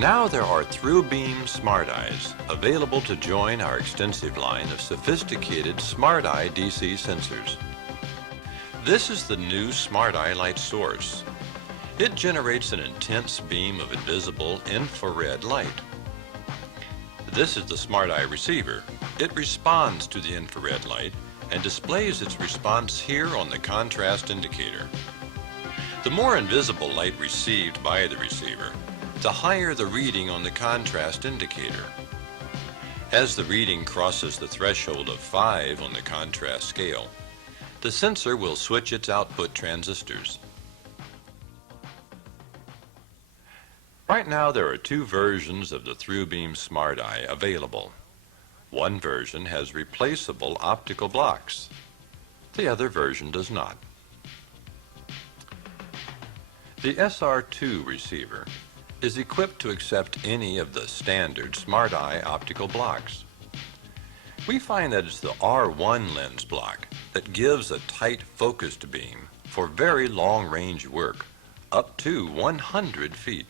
Now there are through-beam SmartEyes available to join our extensive line of sophisticated SmartEye DC sensors. This is the new SmartEye light source. It generates an intense beam of invisible infrared light. This is the SmartEye receiver. It responds to the infrared light and displays its response here on the contrast indicator. The more invisible light received by the receiver, the higher the reading on the contrast indicator. As the reading crosses the threshold of 5 on the contrast scale, the sensor will switch its output transistors. Right now there are two versions of the through-beam SmartEye available. One version has replaceable optical blocks. The other version does not. The SR2 receiver is equipped to accept any of the standard SmartEye optical blocks. We find that it's the R1 lens block that gives a tight focused beam for very long range work, up to 100 feet.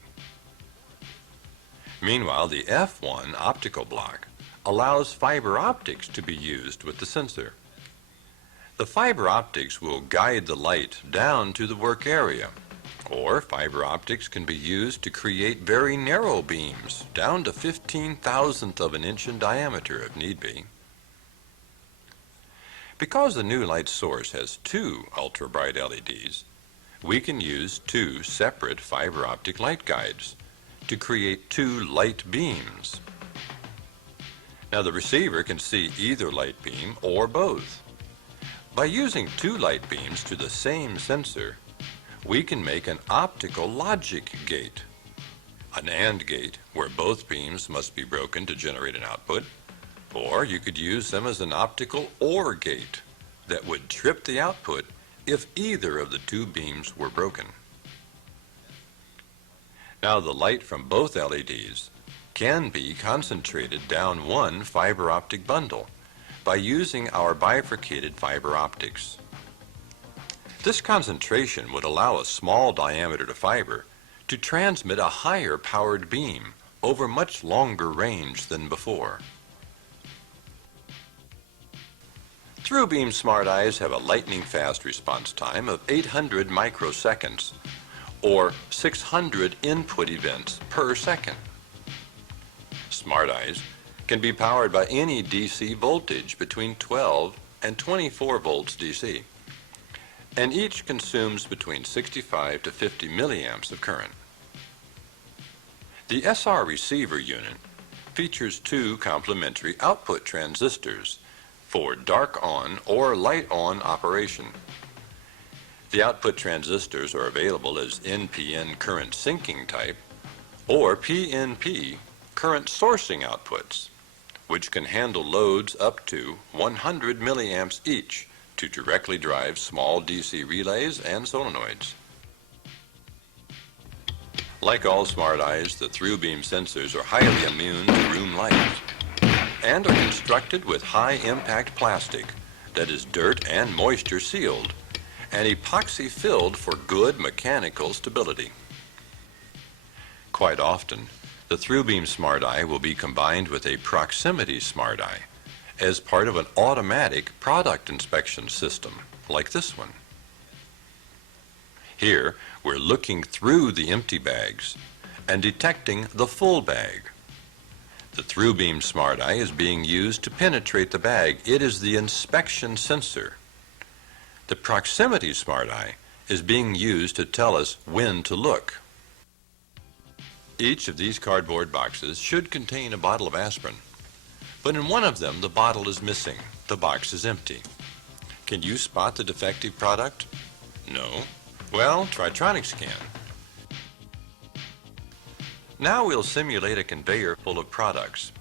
Meanwhile, the F1 optical block allows fiber optics to be used with the sensor. The fiber optics will guide the light down to the work area, or fiber optics can be used to create very narrow beams down to 1/15,000th of an inch in diameter if need be. Because the new light source has two ultra-bright LEDs, we can use two separate fiber optic light guides to create two light beams. Now the receiver can see either light beam or both. By using two light beams to the same sensor, we can make an optical logic gate, an AND gate where both beams must be broken to generate an output, or you could use them as an optical OR gate that would trip the output if either of the two beams were broken. Now the light from both LEDs can be concentrated down one fiber optic bundle by using our bifurcated fiber optics. This concentration would allow a small diameter fiber to transmit a higher powered beam over much longer range than before. Through-beam SmartEyes have a lightning-fast response time of 800 microseconds, or 600 input events per second. SmartEyes can be powered by any DC voltage between 12 and 24 volts DC, and each consumes between 65 to 50 milliamps of current. The SR receiver unit features two complementary output transistors for dark on or light on operation. The output transistors are available as NPN current sinking type or PNP current sourcing outputs, which can handle loads up to 100 milliamps each to directly drive small DC relays and solenoids. Like all SmartEyes, the through-beam sensors are highly immune to room light and are constructed with high-impact plastic that is dirt and moisture sealed and epoxy filled for good mechanical stability. Quite often, the through-beam SmartEye will be combined with a proximity SmartEye as part of an automatic product inspection system like this one. Here, we're looking through the empty bags and detecting the full bag. The through-beam SmartEye is being used to penetrate the bag. It is the inspection sensor. The proximity SmartEye is being used to tell us when to look. Each of these cardboard boxes should contain a bottle of aspirin, but in one of them the bottle is missing. The box is empty. Can you spot the defective product? No? Well, Tri-Tronics can. Now we'll simulate a conveyor full of products.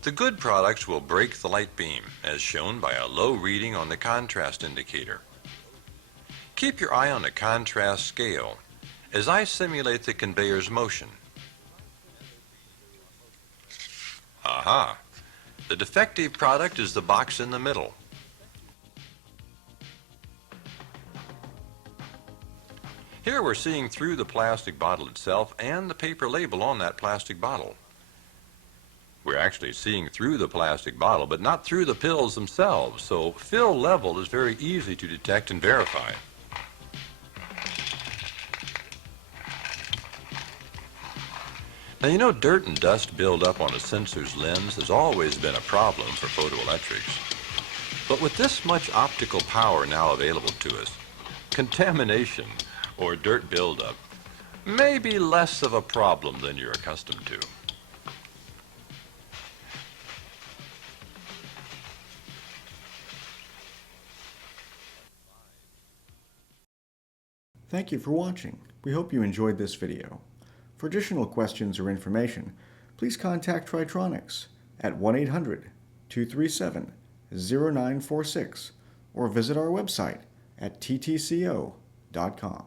The good products will break the light beam, as shown by a low reading on the contrast indicator. Keep your eye on the contrast scale as I simulate the conveyor's motion. Aha! The defective product is the box in the middle. Here we're seeing through the plastic bottle itself and the paper label on that plastic bottle. We're actually seeing through the plastic bottle, but not through the pills themselves, so fill level is very easy to detect and verify. Now, you know, dirt and dust buildup on a sensor's lens has always been a problem for photoelectrics. But with this much optical power now available to us, contamination or dirt buildup may be less of a problem than you're accustomed to. Thank you for watching. We hope you enjoyed this video. For additional questions or information, please contact Tri-Tronics at 1-800-237-0946 or visit our website at ttco.com.